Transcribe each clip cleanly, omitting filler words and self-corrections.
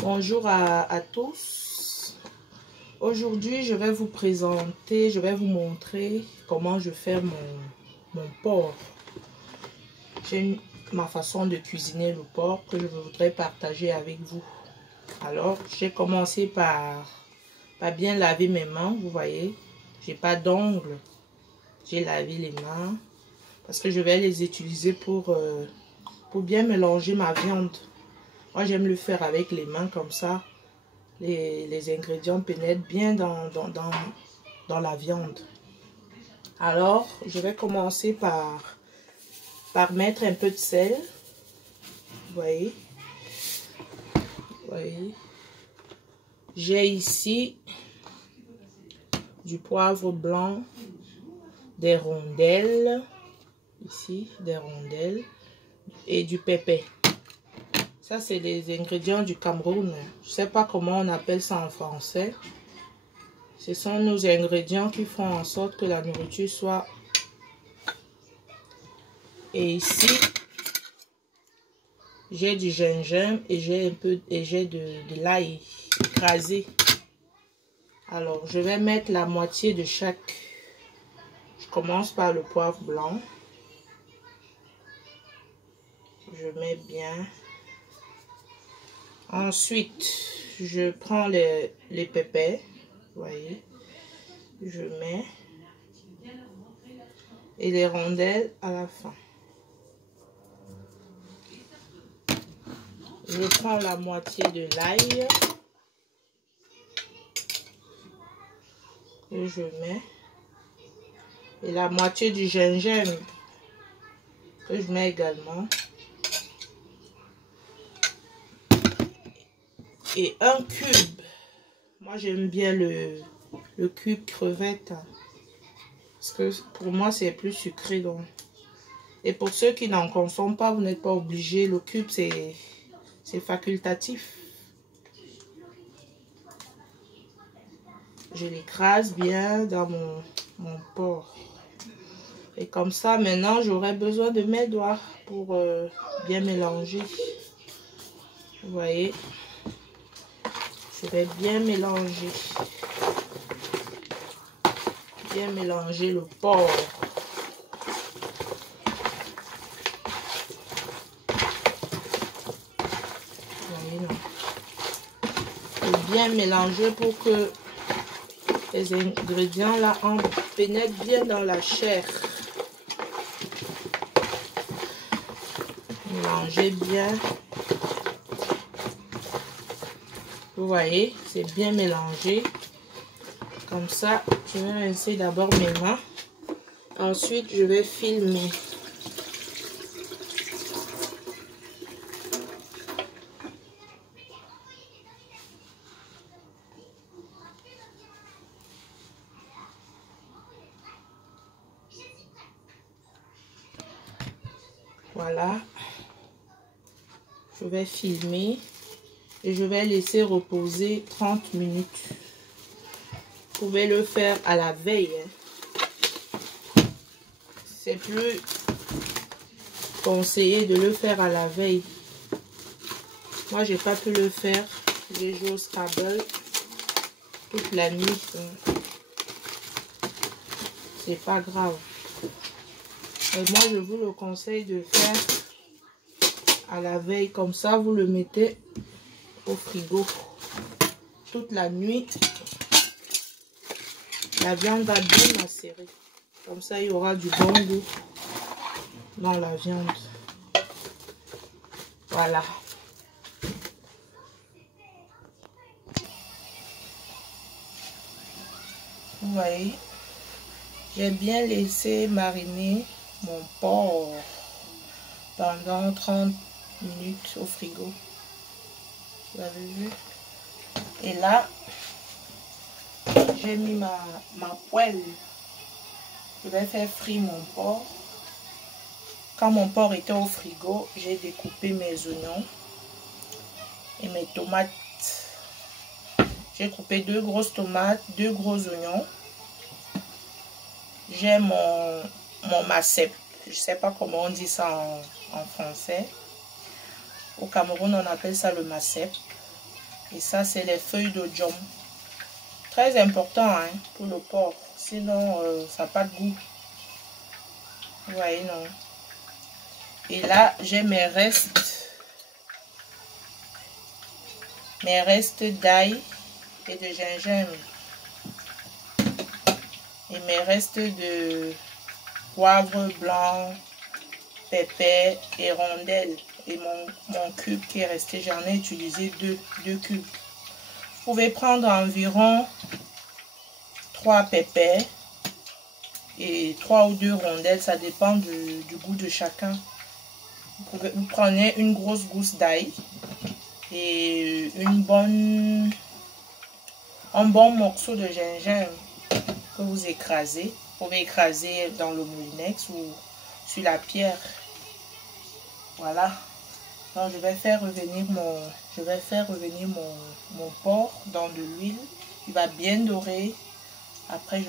Bonjour à tous. Aujourd'hui, je vais vous montrer comment je fais mon porc. J'ai ma façon de cuisiner le porc que je voudrais partager avec vous. Alors, j'ai commencé par bien laver mes mains, vous voyez. J'ai pas d'ongles. J'ai lavé les mains parce que je vais les utiliser pour bien mélanger ma viande. Moi, j'aime le faire avec les mains comme ça. Les ingrédients pénètrent bien dans la viande. Alors, je vais commencer par mettre un peu de sel. Vous voyez? J'ai ici du poivre blanc, des rondelles. Ici, des rondelles. Et du pépé. Ça, c'est les ingrédients du Cameroun. Je ne sais pas comment on appelle ça en français. Ce sont nos ingrédients qui font en sorte que la nourriture soit... Et ici, j'ai du gingembre et j'ai de l'ail écrasé. Alors, je vais mettre la moitié de chaque. Je commence par le poivre blanc. Je mets bien. Ensuite, je prends les pépés. Vous voyez, je mets. Et les rondelles à la fin. Je prends la moitié de l'ail. Et je mets. Et la moitié du gingembre. Que je mets également. Et un cube. Moi, j'aime bien le cube crevette. Parce que pour moi, c'est plus sucré. Donc. Et pour ceux qui n'en consomment pas, vous n'êtes pas obligé. Le cube, c'est facultatif. Je l'écrase bien dans mon porc. Et comme ça, maintenant, j'aurai besoin de mes doigts pour bien mélanger. Vous voyez? Je vais bien mélanger. Bien mélanger le porc. Voyez, non. Et bien mélanger pour que les ingrédients là pénètrent bien dans la chair. Mélangez bien. Vous voyez, c'est bien mélangé. Comme ça, je vais rincer d'abord mes mains. Ensuite, je vais filmer. Voilà. Je vais filmer. Et je vais laisser reposer 30 minutes. Vous pouvez le faire à la veille. C'est plus conseillé de le faire à la veille. Moi, j'ai pas pu le faire. J'ai joué au Scrabble toute la nuit. C'est pas grave. Et moi, je vous le conseille de faire à la veille. Comme ça, vous le mettez au frigo toute la nuit. La viande va bien macérer. Comme ça, il y aura du bon goût dans la viande. Voilà. Vous voyez, j'ai bien laissé mariner mon porc pendant 30 minutes au frigo. Vous avez vu? Et là, j'ai mis ma poêle. Je vais faire frire mon porc. Quand mon porc était au frigo, j'ai découpé mes oignons et mes tomates. J'ai coupé 2 grosses tomates, 2 gros oignons. J'ai mon macep. Je ne sais pas comment on dit ça en français. Au Cameroun, on appelle ça le macep. Et ça, c'est les feuilles de jom. Très important hein, pour le porc. Sinon, ça n'a pas de goût. Vous voyez, non? Et là, j'ai mes restes d'ail et de gingembre. Et mes restes de poivre blanc, pépé et rondelles. Et mon cube qui est resté, j'en ai utilisé deux cubes. Vous pouvez prendre environ 3 pépés et 3 ou 2 rondelles, ça dépend du goût de chacun. Vous prenez une grosse gousse d'ail et un bon morceau de gingembre que vous écrasez. Vous pouvez écraser dans le moulinex ou sur la pierre. Voilà. Donc je vais faire revenir mon porc dans de l'huile. Il va bien dorer. Après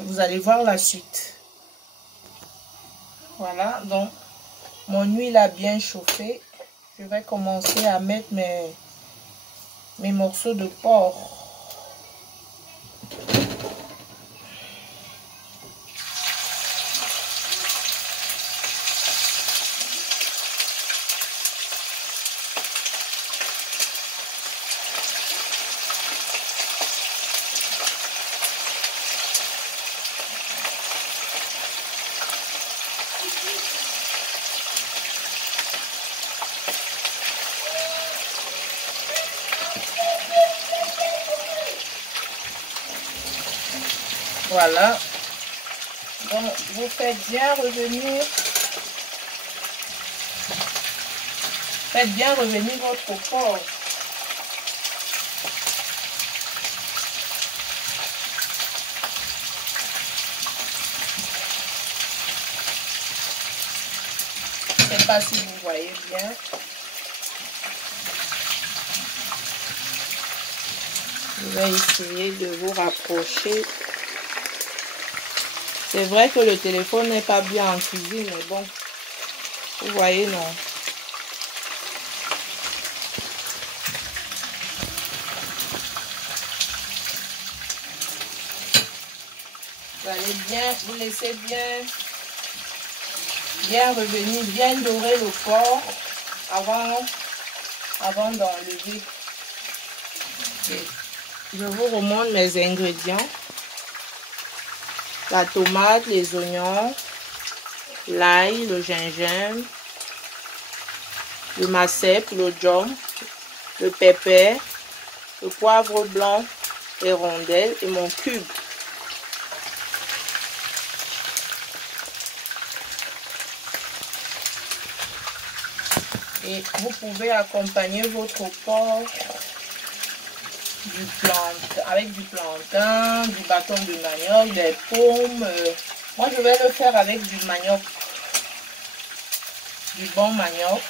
vous allez voir la suite. Voilà, donc mon huile a bien chauffé. Je vais commencer à mettre mes morceaux de porc. Voilà. Donc, vous faites bien revenir votre porc. Je ne sais pas si vous voyez bien. Je vais essayer de vous rapprocher. C'est vrai que le téléphone n'est pas bien en cuisine, mais bon, vous voyez, non. Vous allez bien, vous laissez bien revenir, bien dorer le porc avant d'enlever. Je vous remonte mes ingrédients. La tomate, les oignons, l'ail, le gingembre, le masep, le jom, le pépé, le poivre blanc, les rondelles et mon cube. Et vous pouvez accompagner votre porc avec du plantain, du bâton de manioc, des pommes. Moi, je vais le faire avec du manioc, du bon manioc.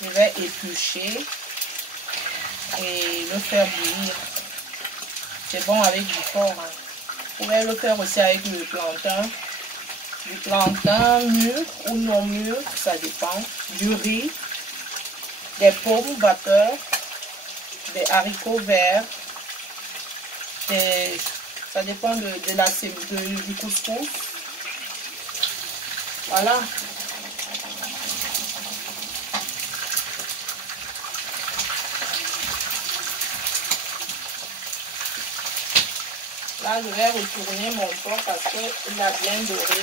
Je vais éplucher et le faire bouillir. C'est bon avec du porc. Hein. Vous pouvez le faire aussi avec du plantain mûr ou non mûr, ça dépend. Du riz, des pommes vapeur, des haricots verts, ça dépend du couscous. Voilà. Là, je vais retourner mon porc parce qu'il a bien doré.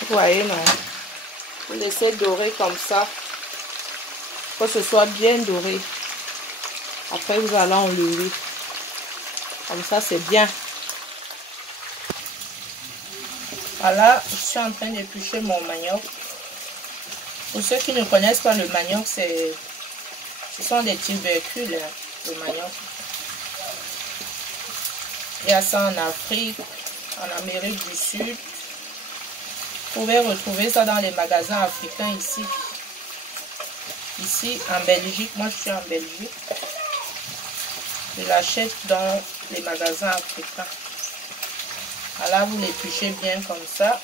Vous voyez, non? Vous laissez dorer comme ça. Que ce soit bien doré. Après, vous allez enlever. Comme ça, c'est bien. Voilà, je suis en train d'éplucher mon manioc. Pour ceux qui ne connaissent pas le manioc, ce sont des tubercules, hein, le manioc. Il y a ça en Afrique, en Amérique du Sud. Vous pouvez retrouver ça dans les magasins africains ici. Ici en Belgique, moi je suis en Belgique, je l'achète dans les magasins africains. Alors vous l'épluchez bien comme ça,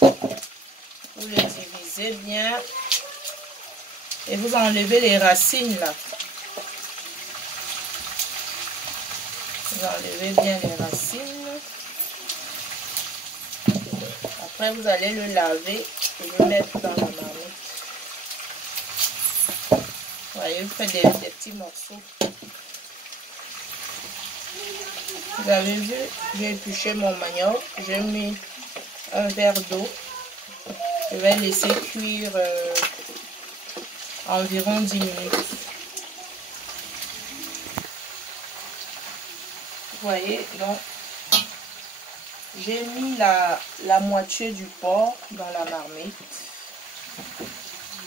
vous les divisez bien et vous enlevez les racines là. Vous enlevez bien les racines. Après vous allez le laver et le mettre dans la marmite. Vous voyez, vous faites des petits morceaux. Vous avez vu, j'ai épluché mon manioc, j'ai mis un verre d'eau. Je vais laisser cuire environ 10 minutes. Vous voyez, donc j'ai mis la moitié du porc dans la marmite,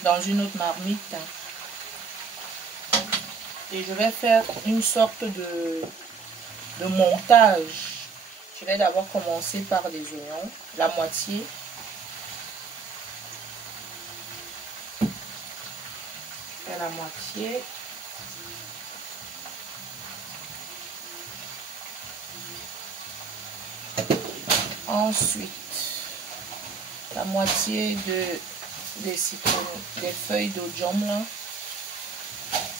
dans une autre marmite. Et je vais faire une sorte de montage. Je vais d'abord commencer par les oignons, la moitié. Et la moitié. Ensuite, la moitié des feuilles d'oignon là.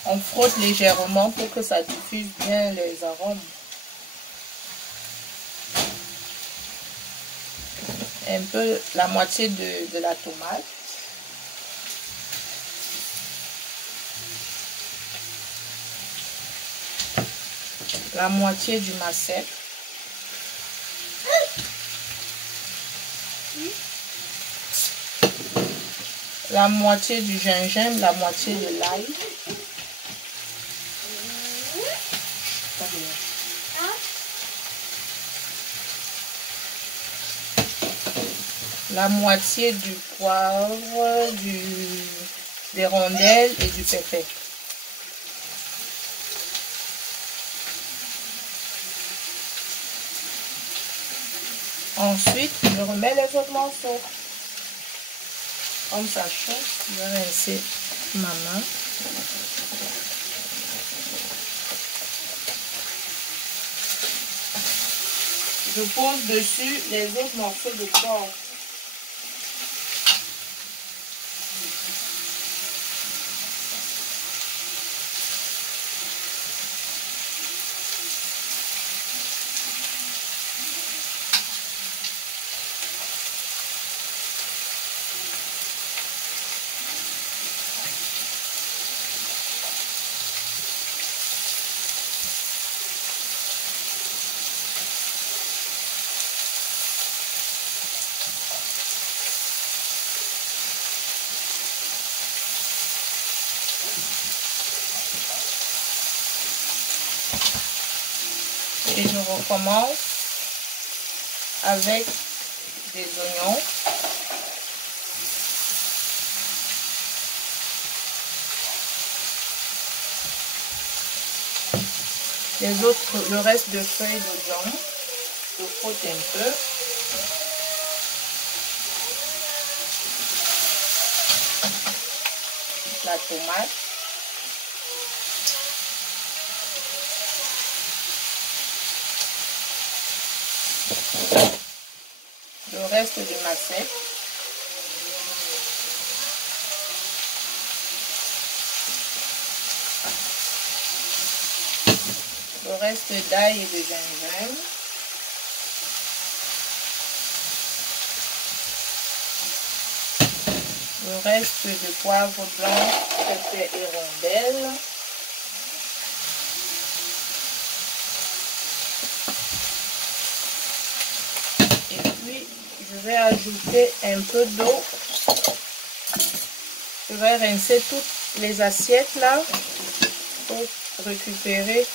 On frotte légèrement pour que ça diffuse bien les arômes. Un peu la moitié de la tomate. La moitié du macet. La moitié du gingembre, la moitié de l'ail. La moitié du poivre, des rondelles et du pépé. Ensuite, je remets les autres morceaux. Comme ça chauffe, je vais rincer ma main. Je pose dessus les autres morceaux de porc. Et je recommence avec des oignons. Le reste de feuilles d'oignon, je frotte un peu. La tomate. Le reste du macet. Le reste d'ail et de gingembre. Le reste de poivre blanc, pépé et rondelles. Et puis, je vais ajouter un peu d'eau. Je vais rincer toutes les assiettes là pour récupérer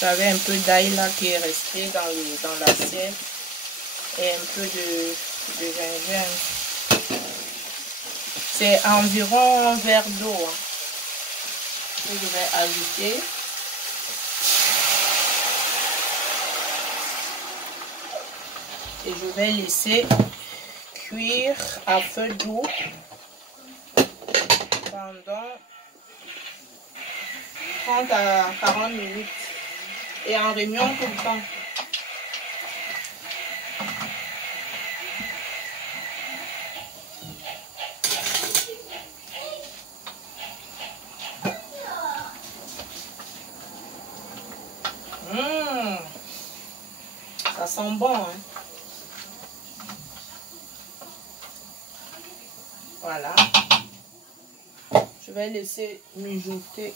j'avais un peu d'ail là qui est resté dans l'assiette et un peu de gingembre. C'est environ un verre d'eau que je vais ajouter. Et je vais laisser cuire à feu doux pendant 30 à 40 minutes. Et en remuant tout le temps. Ça sent bon, hein? Voilà. Je vais laisser mijoter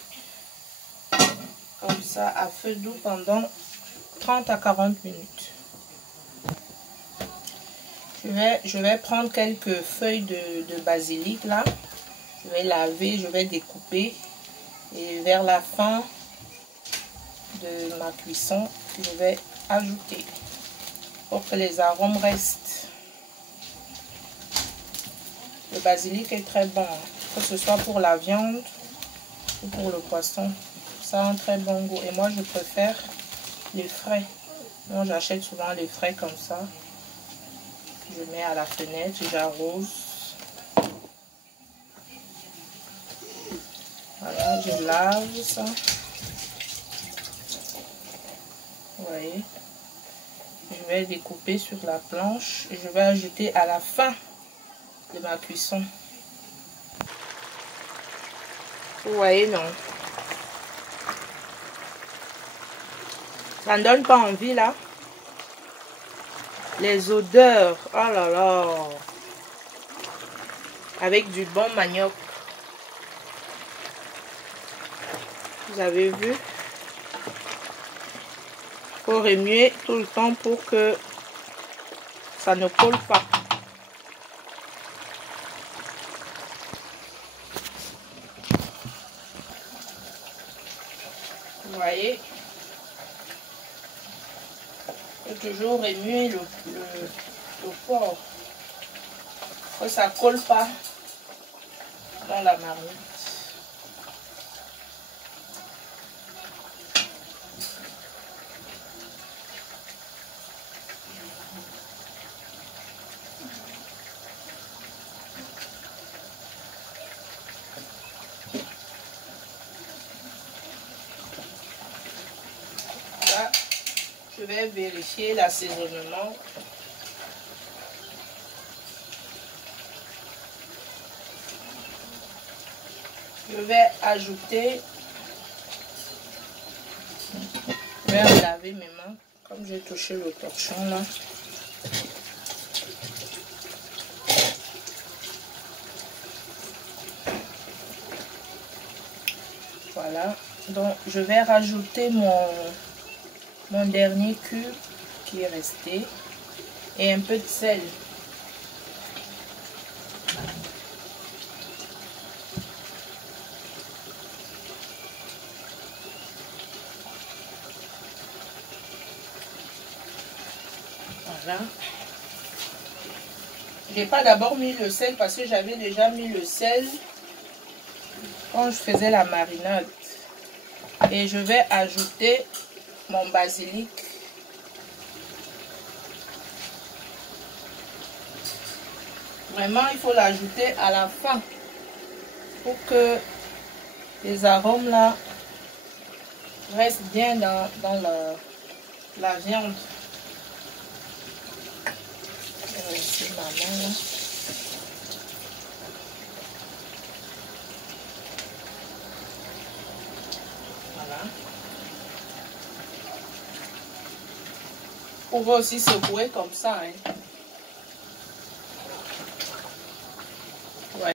comme ça à feu doux pendant 30 à 40 minutes. Je vais prendre quelques feuilles de basilic là. Je vais laver, je vais découper. Et vers la fin de ma cuisson, je vais ajouter pour que les arômes restent. Le basilic est très bon, hein, que ce soit pour la viande ou pour le poisson. Ça a un très bon goût. Et moi, je préfère les frais. Moi, j'achète souvent les frais comme ça. Je mets à la fenêtre, j'arrose. Voilà, je lave ça. Vous voyez. Je vais découper sur la planche et je vais ajouter à la fin de ma cuisson. Vous voyez, non? Ça ne donne pas envie là. Les odeurs, oh là là. Avec du bon manioc. Vous avez vu? Il faut remuer tout le temps pour que ça ne colle pas. Vous voyez? Il faut toujours remuer le porc. Que ça ne colle pas dans la marmite. Là, je vais vérifier l'assaisonnement. Je vais ajouter, je vais laver mes mains, comme j'ai touché le torchon là. Voilà, donc je vais rajouter mon dernier cube qui est resté et un peu de sel. Voilà. J'ai pas d'abord mis le sel parce que j'avais déjà mis le sel quand je faisais la marinade. Et je vais ajouter mon basilic. Vraiment, il faut l'ajouter à la fin pour que les arômes là restent bien dans la viande. Je vais essayer ma main là. Voilà. Vous pouvez aussi secouer comme ça, hein.